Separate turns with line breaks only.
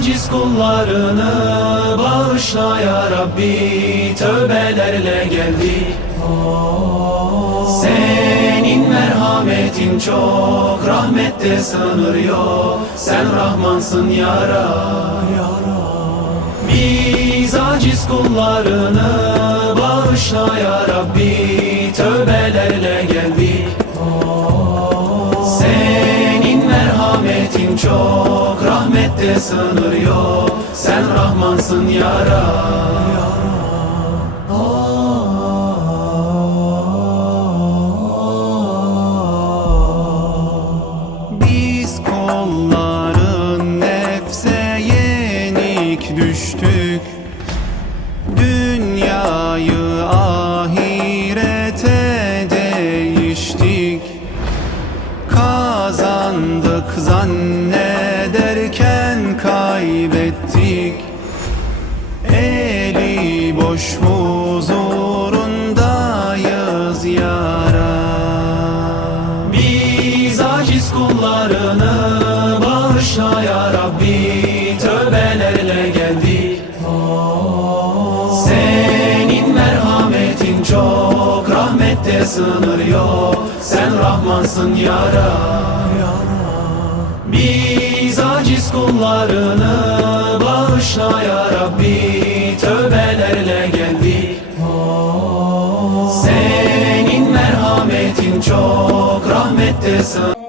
aciz kullarını bağışla ya Rabbi. Tövbelerle geldik. Senin merhametin çok Rahmette sınır yok. Sen Rahmansın ya Rab. Biz aciz kullarını bağışla ya Rabbi. Tövbelerle geldik. Senin merhametin çok Rahmette sınır yok Sen Rahmansın ya Rab.
Biz kolların nefse yenik düştük. Dünyayı ahirete değiştik. Kazandık zannederken kaybettik. Eli boş huzurundayız ya Rab.
Biz aciz kullarını bağışla ya Rabbi. Tövbelerle geldik? Senin merhametin çok Rahmette sınır yok. Sen Rahmansın ya Rab Biz kullarını bağışla ya Rabbi Tövbelerle geldik Senin merhametin çok Rahmette sınır